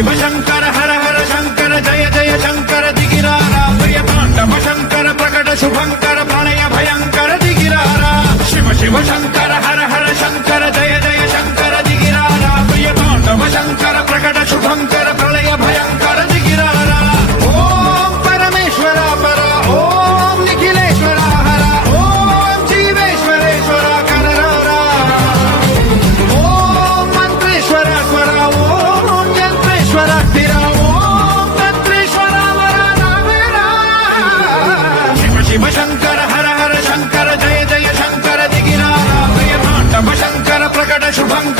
శివ శంకర హర హర శంకర జయ జయ శంకర దిగిరారా ప్రియ తాండవ శంకర ప్రకట శుభంకర ప్రణయ భయంకర దిగిరారా శివ శివ శంకర హర హర శంకర జయ జయ శంకర దిగిరారా ప్రియ తాండవ శంకర ప్రకట శుభంకర ప్రళయ భయంకర దిగిరారా ఓం పరమేశ్వర పర ఓం నిఖిలేశ్వర హర ఓం జీవేశ్వరేశ్వర కరరారా ఓం మంత్రేశ్వర స్వర ఓం యంత్రేశ్వర స్థిర ఓం తంత్రేశ్వర వర నావేరా శివ శివ శంకర హర హర శంకర జయ జయ శంకర దిగిరారా ప్రియ తాండవ శంకర ప్రకట శుభంకర